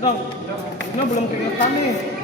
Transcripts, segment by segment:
Dong, ini belum keringetan nih.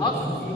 Oh.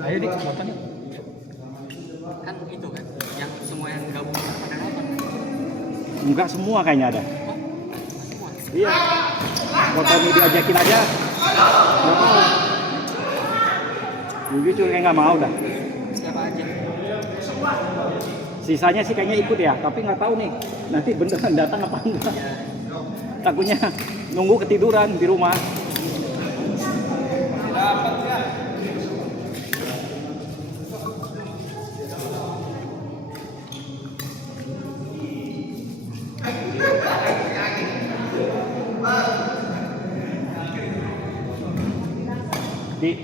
Ayo dik, nonton yuk. Kan itu kan, yang semua yang gabung pada nonton. Enggak semua kayaknya ada. Oh, semua. Iya. Fotonya diajakin aja. Nggak mau. Yugi juga kayak nggak mau dah. Siapa aja? Sisanya sih kayaknya ikut ya, tapi nggak tahu nih. Nanti beneran datang apa enggak. Ya. Takutnya nunggu ketiduran di rumah. Di,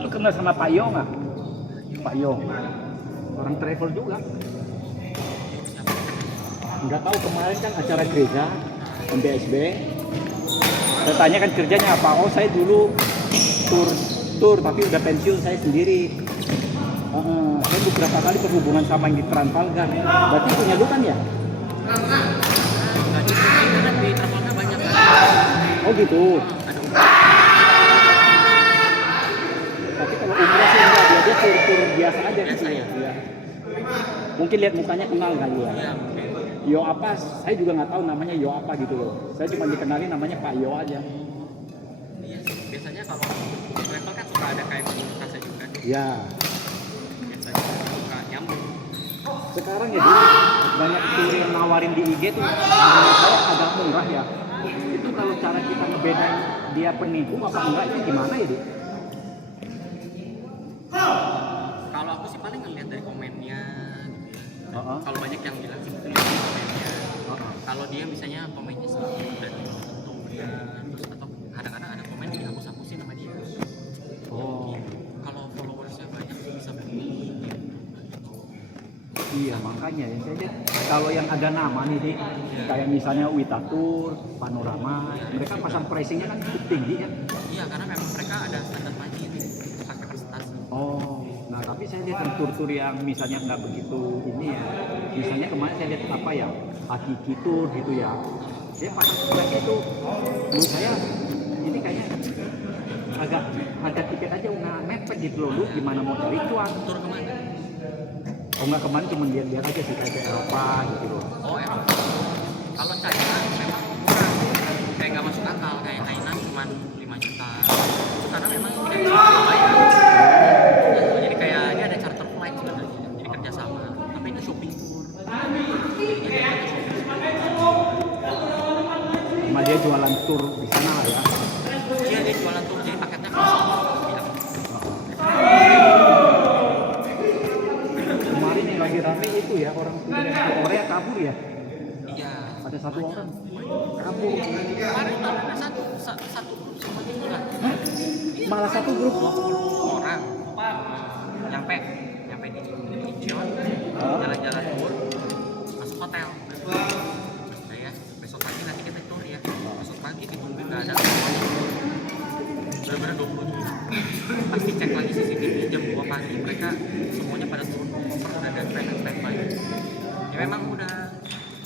lu kenal sama Pak Yo nggak? Pak Yo, orang travel juga. Nggak tahu kemarin kan acara gereja MBSB. Saya tanya kan kerjanya apa? Oh saya dulu tur tapi udah pensiun saya sendiri. Saya beberapa kali berhubungan sama yang di Trafalgar. Berarti punya lu kan ya? Nggak juga, karena di Trafalgar banyak kan. Oh gitu. Tapi kalau umrah sih enggak, dia tur biasa aja Biasa gitu ya? Iya. Mungkin lihat mukanya kenal kali ya. Iya, mungkin. Yo apa? Saya juga nggak tahu namanya Yo apa gitu loh. Saya cuma dikenalin namanya Pak Yo aja. Iya sih, biasanya kalau di travel kan suka ada kayak komunitasnya juga. Ya. Biasanya suka nyambung. Sekarang ya dulu banyak tur yang nawarin di IG tuh menurut saya agak murah ya. Itu kalau cara kita ngebedain dia penipu apa enggak itu gimana ya, Dik? Kalau aku sih paling ngeliat dari komennya gitu ya. Kalau banyak yang bilang sih mungkin dari komennya. Kalau dia misalnya komennya sedikit dan belum tentu benar, terus atau kadang-kadang ada komen yang dihapus-hapusin sama dia. Oh. Kalau followersnya banyak sih bisa begini. Iya makanya ya saya lihat kalau yang ada nama nih Dik, kayak misalnya Witatur, Panorama, mereka pasang pricingnya kan cukup tinggi ya. Iya, karena memang mereka ada standar margin pakai prestasi. Oh, nah tapi saya lihat yang tur-tur yang misalnya nggak begitu ini ya. Misalnya kemarin saya lihat apa ya, Hakiki Tour gitu ya. Dia pasang price itu, menurut saya ini kayaknya agak harga tiket aja nggak mepet gitu loh. Lu gimana mau cari cuan? Tur kemana? Oh nggak kemarin cuma lihat-lihat aja sih kayak ke Eropa gitu loh. Oh, Eropa. Kalau China memang murah, kayak nggak masuk akal, kayak Hainan cuma 5 juta. Itu karena memang tidak bisa bayar. Jadi kayak dia ada charter flight sebenarnya, jadi kerjasama. Tapi itu shopping tour. Jadi itu shopping tour. Sama dia jualan tur di sana lah ya. Iya, dia jualan tour, jadi paketnya kosong. Bilang. Kemarin yang lagi rame itu ya orang tur yang ke Korea kabur ya. Iya. Ada satu orang kabur. Kemarin itu ada satu grup semuanya hilang. Malah satu grup. 20 orang nyampe di Incheon, jalan-jalan tour, masuk hotel. Terus ya, besok pagi nanti kita tour ya. Besok pagi ditungguin nggak ada. Benar-benar 20 jam. Pasti cek lagi CCTV jam 2 pagi mereka semuanya pada turun koper udah ada standby. Ya memang udah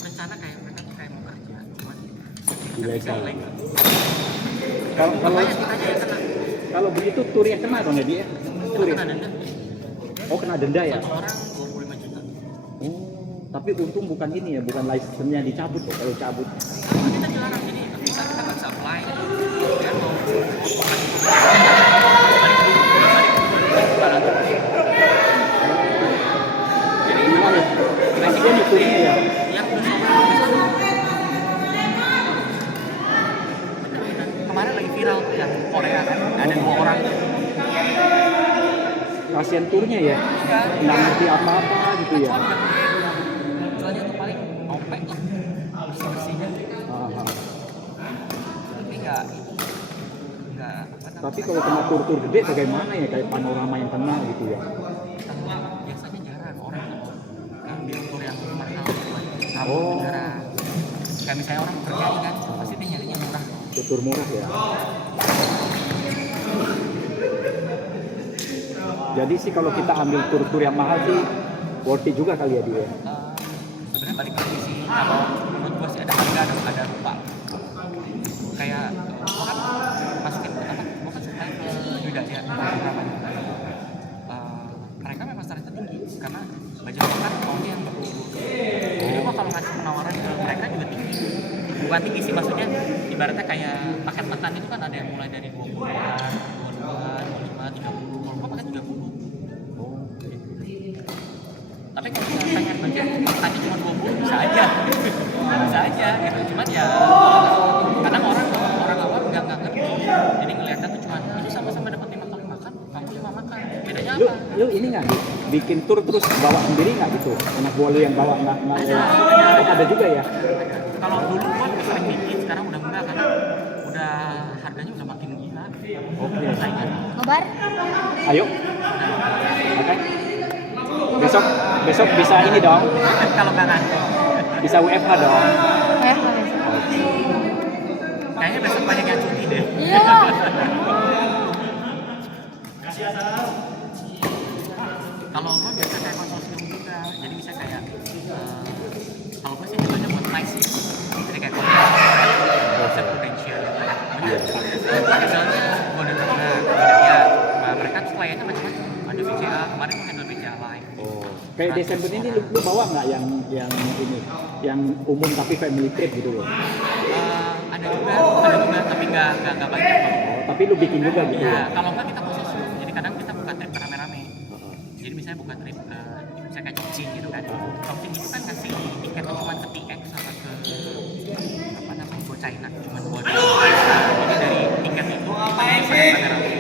rencana kayak mereka tuh kayak mau kerja, cuman Ilegal. ilegal. Kalau Makanya kita aja yang kena. kalau begitu tur yang kena dong ya dia? Tur ya? Kena denda. Oh kena denda ya? Satu orang 25 juta. Oh, tapi untung bukan ini ya, bukan license-nya dicabut kok kalau cabut. Karena kita dilarang, jadi kita nggak bisa apply. Dia mau jadi Gimana ya? Kasihan ya turnya ya? yang kemarin lagi viral tuh yang Korea kan, ada 2 orang Kasihan turnya ya? Nggak ngerti apa-apa gitu ya? Soalnya tuh paling ngopek lah bersih-bersihnya, Aha. tapi nggak apa namanya, Tapi kalau kena tur-tur gede bagaimana ya? Kayak panorama yang kena gitu ya? biasanya jarang orang ambil tur yang mahal Oh. jarang. Kayak misalnya orang kerja nih kan, pasti dia nyarinya murah. Tur murah ya? Jadi sih kalau kita ambil tur-tur yang mahal sih worth it juga kali ya dia. Sebenarnya balik lagi sih, kalau menurut gua sih ada harga ada rupa. Kayak gua kan masukin apa? Gua kan supply ke Yuda ya, beberapa juga. Mereka memang startnya tinggi karena budget kan maunya yang berpuluh. Jadi gua kalau ngasih penawaran ke mereka juga tinggi. Bukan tinggi sih, maksudnya ibaratnya kayak paket makan itu kan ada yang mulai dari 20-an, 22-an, 25, 30. Kalau gua paket 30. Tapi kalau misalnya pengen budget makannya cuma 20 bisa aja. Bisa aja gitu. Cuman ya kadang orang awam nggak ngerti. Jadi ngeliatnya tuh cuma itu sama-sama dapat 5 kali makan, kamu 5 makan. Bedanya apa? Lu ini nggak bikin tur terus bawa sendiri nggak gitu? Anak buah lu yang bawa nggak? Ada juga ya? Kalau dulu gua sering bikin, sekarang udah enggak karena udah harganya udah makin gila. Oke. Saingan. Ngobar? Ayo. Oke. Besok bisa ini dong. Kalau nggak ngantuk. Bisa WFH dong. Kayaknya besok banyak yang cuti deh. Iya. Kalau gue biasa kayak konsorsium juga, jadi bisa kayak kalau gue sih tujuannya buat nice ya, jadi kayak konsep potensial. Misalnya gue udah pernah ya, mereka tuh kliennya macam-macam. Ada BCA, kemarin gue handle BCA lain. Kayak Desember ini lu bawa nggak yang ini, yang umum tapi family trip gitu loh? Ada juga, tapi nggak banyak. Tapi lu bikin juga gitu Ya, ya? kalau nggak kita konsorsium, jadi kadang kita buka trip rame-rame. Jadi misalnya buka trip ke, misalnya kayak Chongqing gitu kan. Chongqing itu kan ngasih tiketnya cuma ke TX sama ke apa namanya, Go China, cuma buat jadi dari tiket itu kita bisa rame-rame.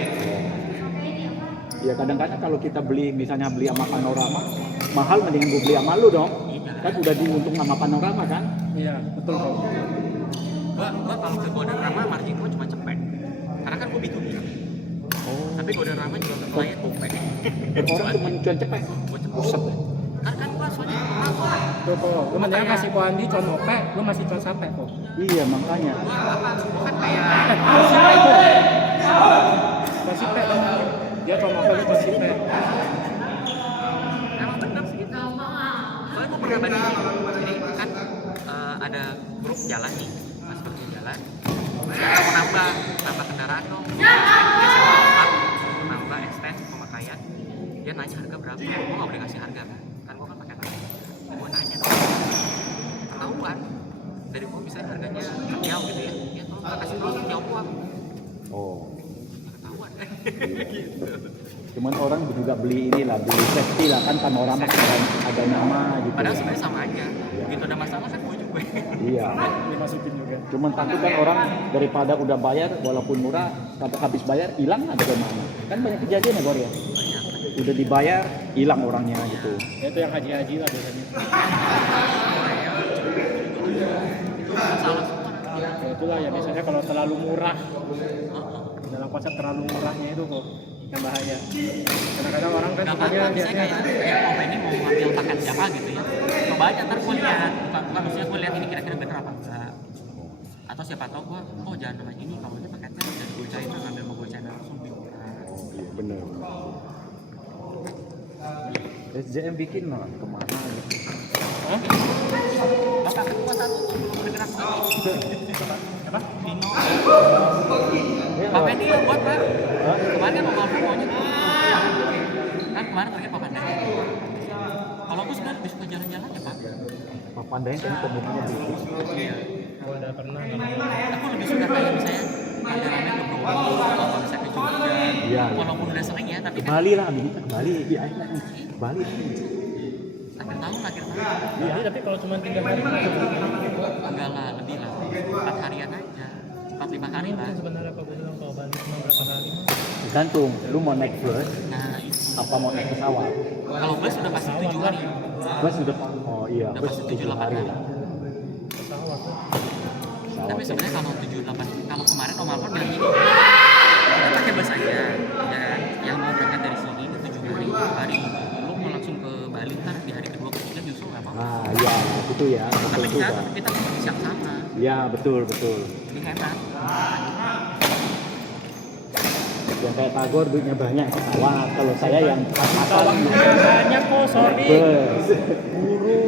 Ya kadang-kadang kalau kita beli, misalnya beli sama Panorama, mahal mendingan gue beli sama lu dong. Iya. Kan udah diuntung sama Panorama kan? Iya, betul kok. Gua kalau ke Golden Rama margin gua cuma cepet. Karena kan gua B2B. Tapi Golden Rama juga ke klien cepet. Orang cuma cuan cepet. Gua cepet. Buset. Karena kan gua soalnya mahal. Tuh kok, lu mendingan kasih Ko Andi con mope, lu masih con sape kok. Iya makanya. Gua kan kayak Sipe itu. Con sipe dong. Dia con mope, lu con sipe. emang bener sih gitu. Soalnya gua pernah bandingin. Jadi kan ada grup jalan nih, pas grup jalan. Sekarang mau nambah kendaraan dong. Dia sewa nambah extend pemakaian. Dia nanya harga berapa? Gua nggak boleh kasih harga kan gua kan pakai tangan. Gua nanya, ketahuan dari gua misalnya harganya jauh gitu ya. Dia tuh kasih tahu jauh uang. Oh. Ketahuan. Cuman orang juga beli inilah, beli safety lah kan Panorama ada nama gitu. Padahal sebenarnya sama aja. Begitu ada masalah kan gua juga. Iya. Dimasukin juga. Cuman takut kan orang daripada udah bayar walaupun murah, habis bayar hilang ada gimana? Kan banyak kejadian ya Bor ya. Udah dibayar hilang orangnya gitu. Ya, itu yang haji-haji lah biasanya. Salah semua. Ya itulah ya biasanya kalau terlalu murah. Dalam konsep terlalu murahnya itu kok yang bahaya. Kadang-kadang orang kan Gak sukanya apa-apa, misalnya lihatnya kayak oh ini mau ngambil paket siapa gitu ya. Coba aja ntar gue lihat, bukan maksudnya gue lihat ini kira-kira bener apa enggak. Atau siapa tahu gue, oh jangan nama ini, kalau ini paketnya dari Go China, ngambil sama Go China langsung lebih murah. Iya bener. SJM bikin lah kemana gitu. Hah? Bapak ketua satu belum bergerak lagi. Apa? Dino. Ya, Papa ini yang buat Pak. Hah? Kemarin kan Om Alfred maunya gitu. Kan kemarin pergi Papa Pandai. Kalau aku sebenarnya lebih suka jalan-jalan ya Pak. Papandai kan komunitasnya British. Iya. Gua udah pernah nggak? Aku lebih suka kayak misalnya rame-rame ke Bromo atau bisa ke Jogja. Iya. Walaupun udah sering ya, tapi Ke kan Bali lah, ini ke Bali. Iya, enak nih. Bali. akhir tahun. Iya, tapi kalau cuma 3 hari mah Agak lah, lebih lah. 4 harian aja. 4-5 hari lah. itu sebenarnya kalau gue bilang kalau balik cuma berapa hari mah. Tergantung, lu mau naik bus Nah, itu. apa mau naik pesawat? Kalau bus udah pasti 7 hari. Bus sudah, oh iya, Udah bus pasti 7 7-8 hari. hari. Pesawat tuh. Pesawat. Tapi sebenarnya kalau 7-8, kalau kemarin Om Alfred bilang gini, kita pakai bus aja, ya kan? Yang mau berangkat dari sini itu 7 hari, 7 hari. Lu mau langsung ke Bali ntar di hari kedua ketiga justru nggak apa-apa. Ah, iya, itu ya, Tapi betul di juga. sana kita tetap siang sama, Iya, betul, betul. jadi hemat. Yang kayak Tagor duitnya banyak pesawat. Kalau saya yang pas-pasan Tolong banyak kok, sorry. bus. Buru.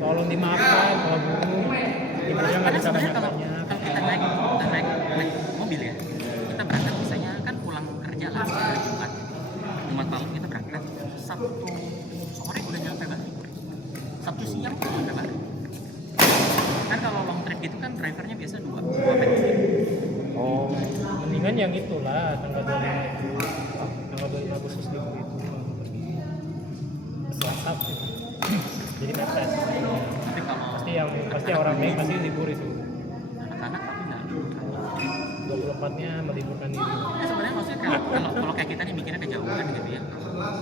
Tolong dimaafkan kalau buru. Gimana nggak Karena bisa sebenarnya kalau banyak-banyak. kalau kita naik mobil ya, kita berangkat misalnya kan pulang kerja lah hari Jumat, Jumat malam kita berangkat, Sabtu sore udah nyampe Bali, Sabtu siang udah nyampe Bali. Kan kalau long trip gitu kan drivernya biasa dua package. Oh, Mendingan yang itulah tanggal 25 itu. Tanggal 25 Agustus itu pergi berselasa gitu. Jadi mepet. Tapi kalau Pasti orang Mei pasti libur itu. anak-anak tapi nggak. 24-nya meliburkan diri. Ya sebenarnya maksudnya kalau kayak kita nih mikirnya kejauhan gitu ya,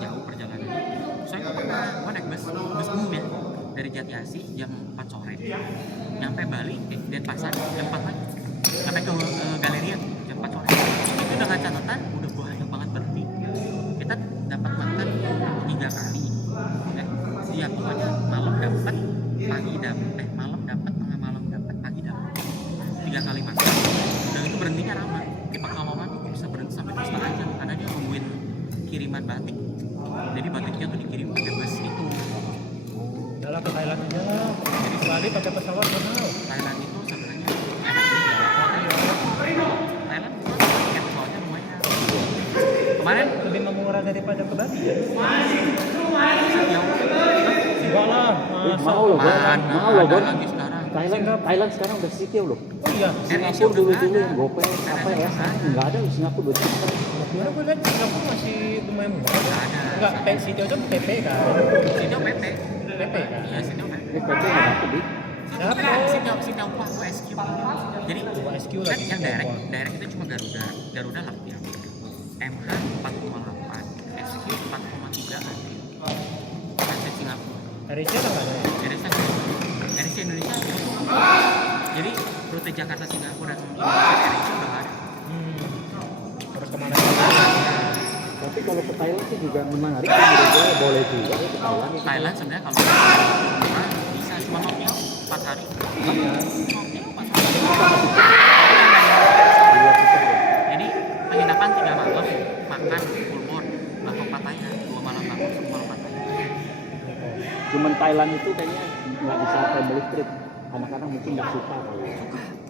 jauh perjalanan. Soalnya gue pernah naik bus umum ya dari Jatiasi jam 4 sore, nyampe Bali Denpasar jam 4 pagi, sampai ke Galeria jam 4 sore. Itu dengan catatan udah banyak banget berhenti. Kita dapat makan 3 kali, ya pokoknya malam dapat, pagi dapat, malam dapat, tengah malam dapat, pagi dapat. 3 kali makan. Dan itu berhentinya lama. Di Pekalongan itu bisa berhenti sampai 2,5 jam karena dia nungguin kiriman batik. Jadi batiknya tuh dikirim pakai bus itu. Udah lah ke Thailand aja lah. Jadi Bali pakai pesawat mahal. Thailand itu sebenarnya enak juga. Thailand gua tiket pesawatnya lumayan. Kemarin Lebih murah daripada ke Bali ya. yang Enggak lah, masa. mau loh, Gon. mana Mau loh, ada Gon. lagi sekarang. Thailand sekarang udah CTO loh. Oh iya. AirAsia Singapura udah dulu nggak yang ada. GoPay apa ya? Nggak ada di Singapura udah tutup. Kira gue lihat Singapura masih lumayan murah. Nggak ada. Enggak, Sitio aja PP kan. Sini PP. PP kan. Iya sini PP. Ini PT nggak dapet di. Dapat. Sini upah tuh SQ. Jadi Dua SQ kan lagi. yang direct itu cuma Garuda lah yang MH 4,8, SQ 4,3 ada. Transit Singapura. Asia udah nggak ada ya? Asia Indonesia jadi rute Jakarta Singapura dan Indonesia Asia udah nggak ada. Terus kemana? Tapi kalau ke Thailand sih juga menarik kan menurut gue boleh juga ya ke Thailand. Itu. Thailand sebenarnya kalau bisa cuma hotel 4 hari. Hotel 4 hari. Iya, tetep ya. Jadi penginapan 3 malam, makan full board, atau Pattaya 2 malam bangun, 1 malam Pattaya. Cuman Thailand itu kayaknya nggak bisa family trip. Anak-anak mungkin nggak suka kali ya.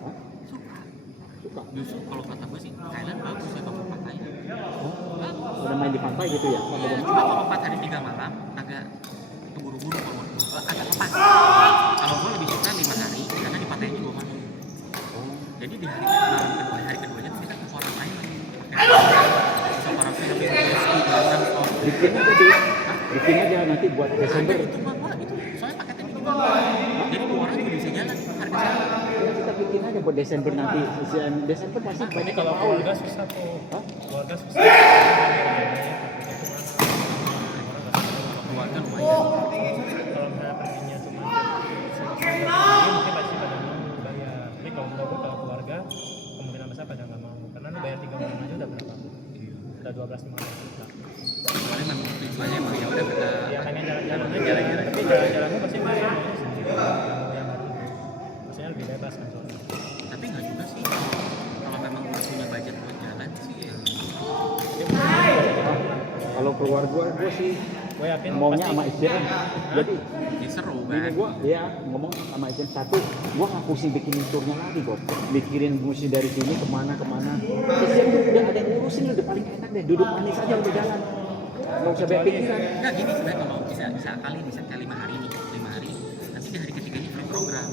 Hah? Suka. Justru kalau kata gue sih Thailand bagus ya kalau Pattaya. Oh, udah main di pantai gitu ya? Apa bagaimana? Cuma kalau 4 hari 3 malam agak keburu-buru kalau menurut gue, agak lepas. Kalau gue lebih suka 5 hari karena di Pattaya gue malam. Jadi di hari keduanya tuh kita ke Orang Island. Orang film itu Bikin aja deh. Bikin aja nanti buat Desember. itu mah gua itu soalnya paketnya minimal. Jadi 2 orang juga bisa jalan harga sama. Ya, kita bikin aja buat Desember nanti. Desember pasti Tapi banyak kalau yang mau. keluarga susah tuh. Hah? Keluarga susah. Keluarga lumayan. Kalau misalnya perginya cuma mungkin pasti pada mau bayar. Tapi kalau menurut gue kalau keluarga kemungkinan besar pada nggak mau. Karena lu bayar 3 malam aja udah berapa? Udah 12,5 juta. Soalnya memang tujuannya emang ya udah kita Ya pengen jalan-jalan aja. Jalan-jalan. Tapi jalan-jalannya pasti bayar sendiri. Yang maksudnya lebih bebas kan soalnya. tapi nggak juga sih kalau memang udah punya budget buat jalan sih ya. Kalau keluar gue sih gue yakin maunya pasti sama istri. Jadi Ya seru ini kan. gua ya ngomong sama istri satu, gua nggak pusing bikin turnya lagi kok. Mikirin mesti dari sini kemana. Istri tuh udah ada yang ngurusin, udah paling enak deh. Duduk manis aja udah jalan. Nggak usah banyak pikiran. Enggak gini sebenarnya kalau bisa kali misalnya 5 hari nih, 5 hari. Nanti di hari ketiganya free program.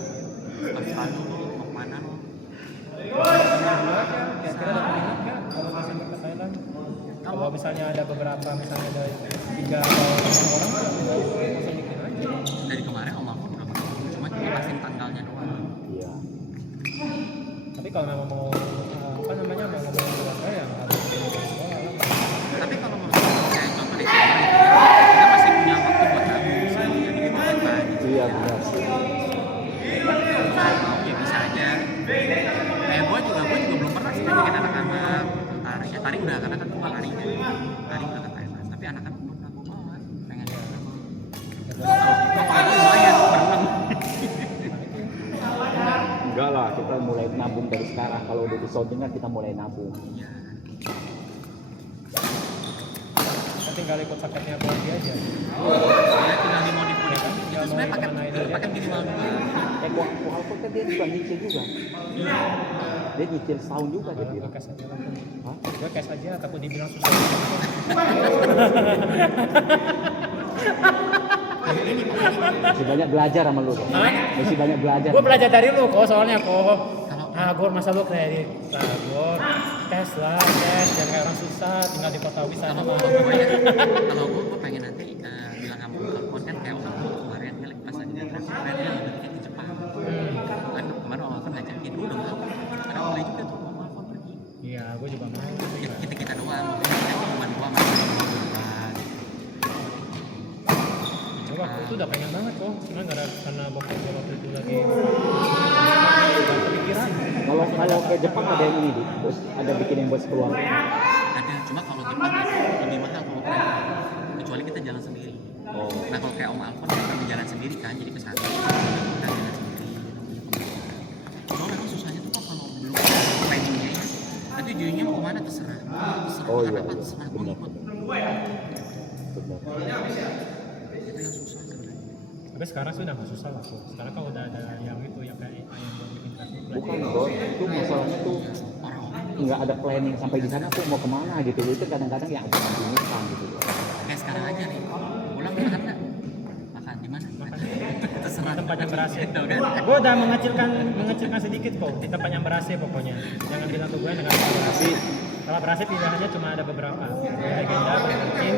Harus lalu lo mau kemana lo? kira-kira ada minat nggak kalau Desember ke Thailand? Kalau misalnya ada beberapa, misalnya ada 3 atau 5 orang, ya nggak usah bikin aja. Dari kemarin Om Alfon udah mau, cuma pastiin tanggalnya doang. Iya. Tapi kalau memang mau apa namanya mau ngomong keluarga ya nggak harus bikin sekolah lah. Tapi kalau menurut kayak contoh deh, kita masih punya waktu buat nabung, jadi gitu kan. Iya benar sih. Kalau mau ya bisa aja. Kayak gue juga belum pernah sih bikin anak-anak Tari. Ya Tari udah, karena kan gue Tari udah ke Thailand. Tapi anak-anak belum pernah gue bawa, pengen nabung. Lumayan berenang. Enggak lah, kita mulai nabung dari sekarang. Kalau udah di sounding kan kita mulai nabung. Iya. Kita tinggal ikut paketnya Bondi aja. Saya tinggal dimodif-modif. Itu Tinggal mau sebenarnya kemana itu aja. paket minimal 2. Kualpo kan dia juga nyicil juga. Dia nyicil setahun juga dia Gue bilang. cash aja lah. Hah? Gue cash aja, takut dibilang susah. Masih banyak belajar sama lu kok. Hah? Masih banyak belajar. Gue belajar dari lu kok, soalnya kok. Kalau Gue masa lu kredit. Nah, gue cash lah, cash. Jangan kayak orang susah, tinggal di kota wisata. kalau gue pengen nanti bilang sama Alfon kan kayak orang tua kemarin dia lagi pas lagi di travel dia udah bikin di Jepang kan kemarin Om Alfon ngajakin gue udah mau karena boleh juga tuh Om Alfon pergi Iya, gue juga mau. ya, kita doang cuma dua masih Gue waktu itu udah pengen banget kok, cuman karena bokap gue waktu itu lagi kepikiran. Kalau ke Jepang ada yang ini, terus ada bikin yang buat keluarga. ada cuma kalau Jepang lebih mahal kalau kereta kecuali kita jalan sendiri. Oh. Nah kalau kayak Om Alfon kita jalan sendiri kan jadi ke sana kita jalan sendiri. Kalau memang susahnya tuh kalau belum planningnya ya nanti tujuannya mau kemana terserah Oh iya, apa iya. terserah gue Benar. ikut Benar. itu yang susah sebenarnya. Tapi sekarang sih udah nggak susah lah kok. Sekarang kalau udah ada yang itu yang kayak yang buat bikin kartu Bukan bro, itu masalahnya tuh Orang-orang nggak ada planning sampai di sana tuh mau kemana gitu. Itu kadang-kadang yang aku bingung gitu. kayak sekarang aja nih pulang makan nggak makan di mana Makan. terserah tempat yang berhasil. Gitu kan. Gue udah mengecilkan sedikit kok di tempat yang berhasil pokoknya. Jangan bilang ke gue dengan berhasil. Kalau berhasil pilihannya cuma ada beberapa. Legenda, mungkin.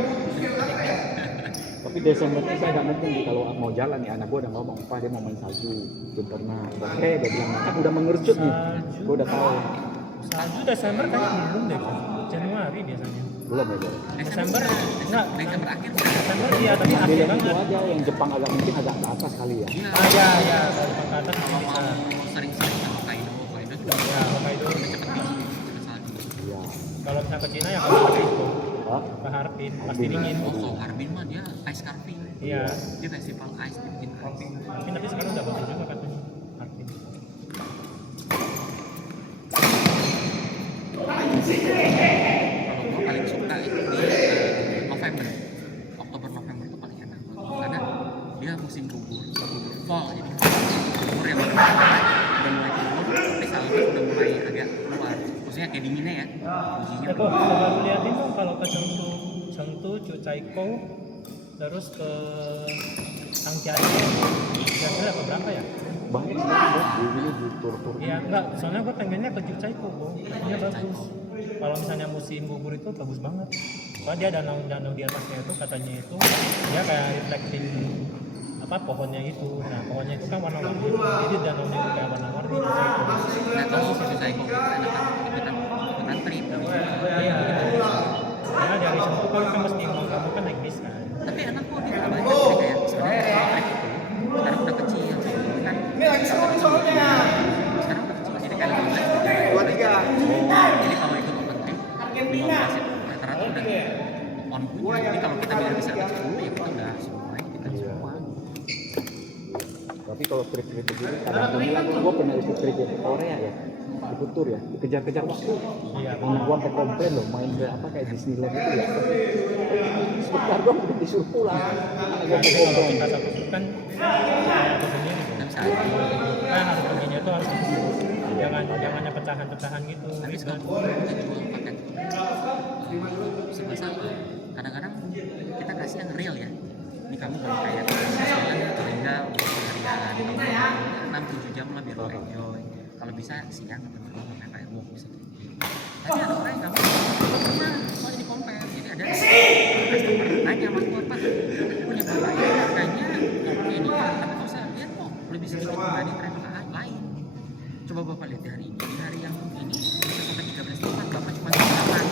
Tapi Desember ini saya nggak mungkin nih kalau mau jalan nih anak gue udah ngomong Pak dia mau main salju belum pernah. Oke dia bilang kan udah mengerucut nih. Gue udah tahu. Salju Desember kayaknya belum deh kok. Januari biasanya. Belum ya Bro? Desember enggak. Desember akhir Desember iya tapi Nah, akhir yang itu banget. aja yang Jepang agak mungkin agak ke atas kali ya. iya Ya kalau Jepang ke atas kalau mungkin bisa. mau sering-sering ke Hokkaido tuh Ya Hokkaido. cepet biji cepet salju. Iya. Kalau misalnya ke Cina ya ke Harbin. Hah? Ke Harbin pasti dingin. Oh kalau Harbin mah dia ice carving Iya. dia festival ice dia bikin carving. Harbin tapi sekarang udah bagus juga katanya. Harbin. Kalau gue paling suka itu di November, Oktober November itu paling enak karena dia musim gugur fall jadi gugur yang udah mulai turun tapi salju udah mulai agak keluar maksudnya kayak dinginnya ya bujinya Ya kok coba lu liatin dong kalau ke Chengdu, Chuchaiko, terus ke Tangjiang. Kira-kira apa berapa ya? Banyak sekarang Bro, di tur-tur. Iya enggak, soalnya gue pengennya ke Chuchaiko kok. Katanya bagus. Kalau misalnya musim gugur itu bagus banget. Soalnya dia danau di atasnya itu katanya itu dia kayak reflecting apa pohonnya itu. Nah pohonnya itu kan warna-warni. Jadi danaunya itu kayak warna-warni Chuchaiko. nah kalau si Psycho itu ikutan trip Iya. Karena dari situ kan mesti mau kamu kan naik bis kan. tapi enak kok dia udah banyak jadi kayak sebenarnya trip itu sekarang udah kecil kan ini lagi sama soalnya sekarang udah kecil jadi kayak 15 jadi kalau ikut open trip 15 itu rata-rata udah on punya jadi kalau kita bisa dapat 10 ya kita udah semua kita semua Tapi kalau trip-trip begini kadang-kadang gue pernah ikut trip ke Korea ya. diputur ya, dikejar-kejar waktu. Iya. Anak gua sampai komplain loh, main ke apa kayak Disneyland itu ya. Sebentar dong udah disuruh pulang. Anak gua Jadi kalau ngomong. kita satu grup kan kayak aku sendiri tuh. Nggak bisa aja. Kan harus perginya tuh harus jangannya pecahan-pecahan gitu. Tapi Gitu. sekarang kita jual paket sebesar kadang-kadang kita kasih yang real ya. Ini kamu kalau kayak misalnya paling enggak untuk seharian 6-7 jam lah biar lo enjoy. Kalau bisa siang atau malam kayak walk bisa. Tapi ada orang yang kamu pernah soalnya di compare. Jadi ada customer nanya mas gua pak punya bapak ini harganya oke nih pak, tapi kalau saya lihat kok lebih sedikit dibanding travel lain. Coba bapak lihat di hari ini, di hari yang ini bisa sampai 13 tempat, bapak cuma 8.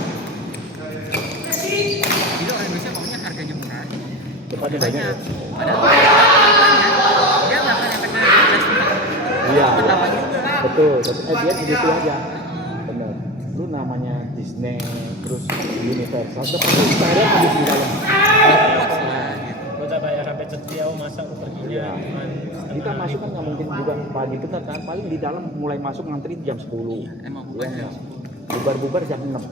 Jadi orang Indonesia maunya harganya murah, Tepatnya banyak. banyak. Padahal dia nggak akan efek dari 13 tempat. Iya. Cuma 8 juga. Betul. Dia begitu aja. Benar. Lu namanya Disney terus Universal, tapi seharian habis di dalam. Puas lah gitu. Gue udah bayar sampai setiap masa aku perginya cuman Kita masuk kan nggak mungkin juga pagi bener kan, paling di dalam mulai masuk ngantri jam 10. Emang Iya bukan nggak? Bubar-bubar jam 6.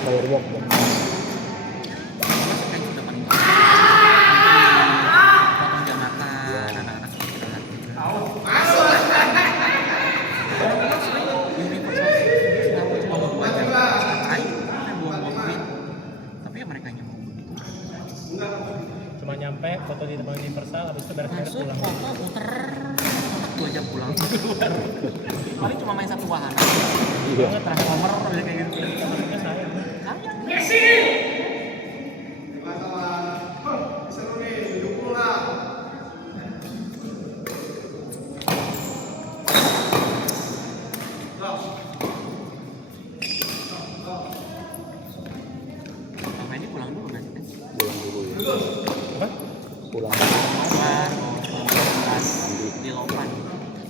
Firework jam 6. masuk kayak udah paling potong jam makan anak-anak kita lihat juga. Universal Studios cuma mau 2 jam ngapain kan buang-buang duit, tapi ya mereka yang mau begitu cuma nyampe foto di tempat Universal habis itu beres-beres masuk pulang. foto muter 2 jam pulang paling cuma main satu wahana Iya. Banget Transformer udah kayak gitu masuknya sayang. sayang sama ini pulang dulu kan Pulang dulu ya. Apa? Pulang. Lopan di Lopan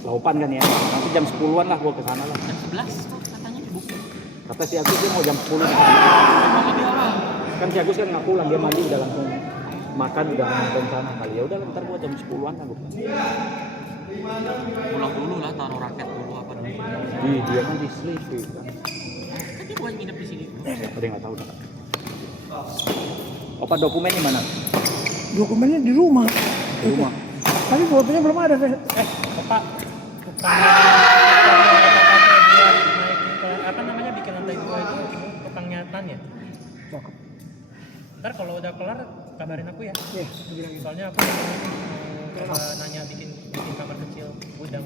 Laupan kan ya. Nanti jam 10-an lah gua ke sana lah. jam 11 kok katanya dibuka Kata si Agus dia mau jam 10 kan. emang lebih awal Kan si Agus kan nggak pulang, dia mandi udah langsung makan udah nonton sana kali. Ya udah ntar gua jam 10-an lah gua. pulang dulu lah taruh raket dulu apa dulu Dia kan di sleepy kan. tapi gua nginep di sini Ada yang nggak tahu dah. Opa dokumennya mana? Dokumennya di rumah, Di rumah. tapi fotonya belum ada. Teh. Bapak bukannya dia naikin ke apa namanya bikin lantai 2 itu tukang nyatan ya? Cakep. Ntar kalau udah kelar kabarin aku ya. Iya, dibilang gitu. Soalnya aku coba nanya bikin kamar kecil gudang.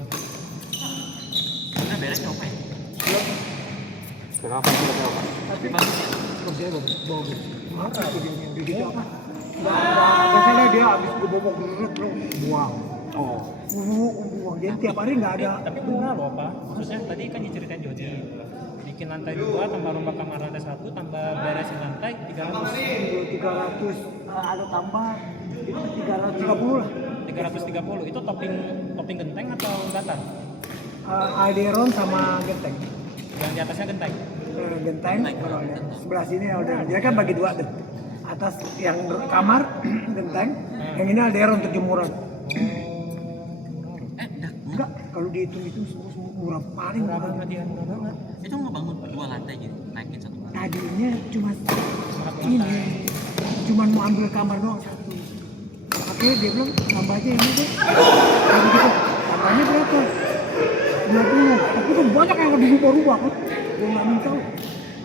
udah beres ya apa ya Kapan kita tahu? tapi bagus ya Kerjanya bagus. Apa itu dia yang gitu apa? Nggak salah dia habis gebobok gerut bro, buang. Oh. Buang. Jadi tiap hari nggak ada. Tapi murah loh Pak. Khususnya tadi kan diceritain Jody. Bikin lantai 2 tambah rombak kamar lantai 1 tambah beresin lantai 300. 300 ada tambah itu 330 lah. 330 itu topping genteng atau datar? Alderon sama genteng. Yang di atasnya genteng. Genteng kalau yang sebelah sini Alderon. Dia kan bagi dua tuh. Atas yang kamar genteng, yang ini Alderon untuk jemuran. dah Enggak, kalau dihitung itu murah paling Murah murah. banget ya, murah banget. itu ngebangun 2 lantai gitu naikin 1 lantai Tadinya cuma Satu ini, lantai. cuma mau ambil kamar doang satu. Akhirnya dia bilang tambah aja ini deh. Kayak gitu, tambahnya berapa? 50. Tapi tuh banyak yang udah rubah-rubah kan. Gue nggak minta.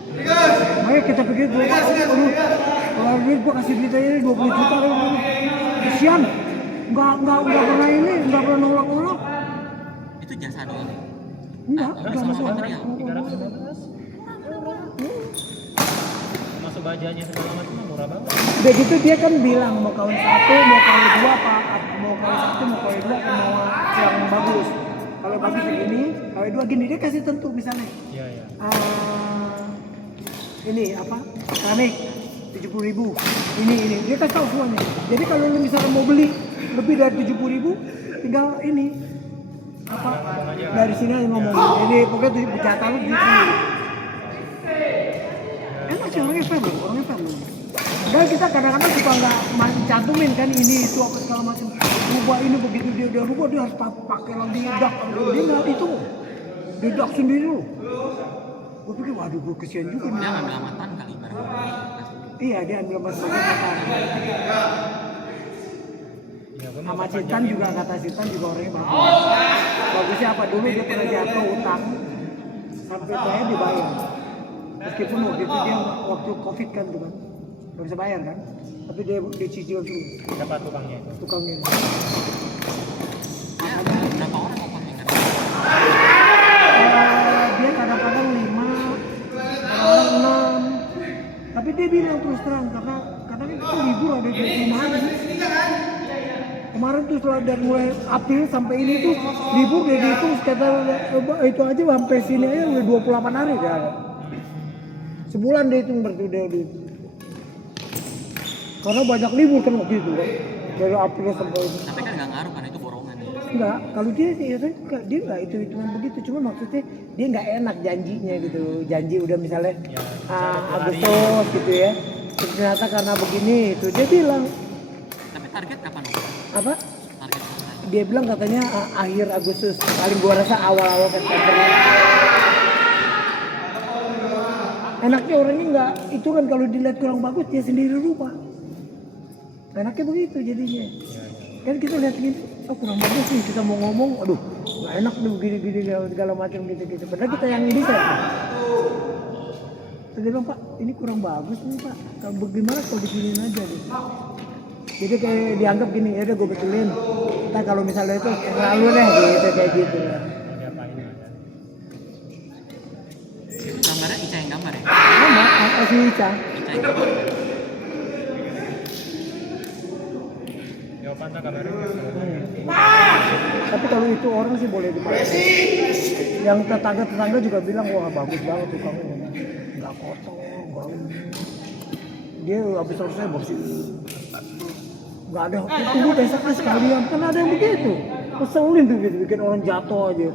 Makanya kita pikir gue, aduh, kalau duit gue kasih duit aja 20 juta kan. Kesian, nggak pernah ini, nggak pernah nolak-nolak. itu jasa doang Enggak, Ah, enggak sama masalah. material. 315. Masuk bajanya segala macam mah murah banget. Udah gitu dia kan bilang mau kawin 1, mau kawin 2 apa, mau kawin 1, mau kawin 2 apa mau yang bagus. Kalau bagus segini, kawin 2 gini dia kasih tentu misalnya. Iya, iya. Ini apa? Keramik 70.000. Ini dia kasih tahu semuanya. Jadi kalau lu misalnya mau beli lebih dari 70.000, tinggal ini apa? Dari sini aja ngomong. Ini pokoknya jatah lu gitu. Enak sih orangnya family. Dan kita kadang-kadang suka nggak cantumin kan ini itu apa segala macam. Rubah ini begitu dia udah rubah dia harus pakai lagi dak. Dia nggak itu. Dedak sendiri loh. Gue pikir waduh gue kesian juga nih. Dia ngambil amatan kali bareng. Iya dia ambil mata. Ya, gua mau Sama perpanjang Citan ini. juga, kata Citan juga orangnya bagus. Bagusnya apa, dulu dia pernah jatuh utang sampai saya dibayar. Meskipun waktu itu dia waktu covid kan tuh kan nggak bisa bayar kan, tapi dia dicicil dulu Siapa tukangnya itu? tukangnya. Ya, berapa orang mau pakai kan? Dia kadang-kadang 5, kadang-kadang 6. Tapi dia bilang terus terang karena kadang itu libur ada 25 hari. Kemarin tuh setelah dari mulai April sampai ini tuh libur dia dihitung sekitar itu aja sampai sini aja udah 28 hari dia ada. Sebulan dia hitung berarti udah dihitung. Karena banyak libur kan waktu itu kan. Dari April sampai ini. Tapi kan nggak ngaruh kan itu borongan ya. Enggak, kalau dia ya kan dia enggak itu hitungan begitu, cuma maksudnya dia enggak enak janjinya gitu. Janji udah misalnya Ya, misalnya Agustus gitu ya. Terus ternyata karena begini itu dia bilang Tapi target kapan Om? apa? Target selesai. Dia bilang katanya akhir Agustus, paling gua rasa awal-awal September. Enaknya orangnya enggak, itu kan kalau dilihat kurang bagus dia sendiri rubah. Enaknya begitu jadinya. Kan kita lihat gini, oh kurang bagus nih kita mau ngomong, aduh nggak enak nih begini-gini segala macam gitu-gitu. Padahal kita yang ini kan. Dia bilang Pak, ini kurang bagus nih Pak. Kalau bagaimana kalau diginiin aja nih. Jadi kayak dianggap gini, ya udah gue betulin. Kita kalau misalnya itu terlalu deh gitu kayak gitu. Mau diapain ya? Itu gambarnya Ica yang gambar ya? Sama, apa sih Ica? Ica yang gambar. Ya Panta kabarnya. Tapi kalau itu orang sih boleh dipakai. Yang tetangga juga bilang wah bagus banget tuh kamu. Nggak kotor, nggak ini. Dia habis selesai bersih. Nggak ada tunggu besoknya sekalian kan ada yang begitu. Keselin tuh gitu bikin orang jatuh aja.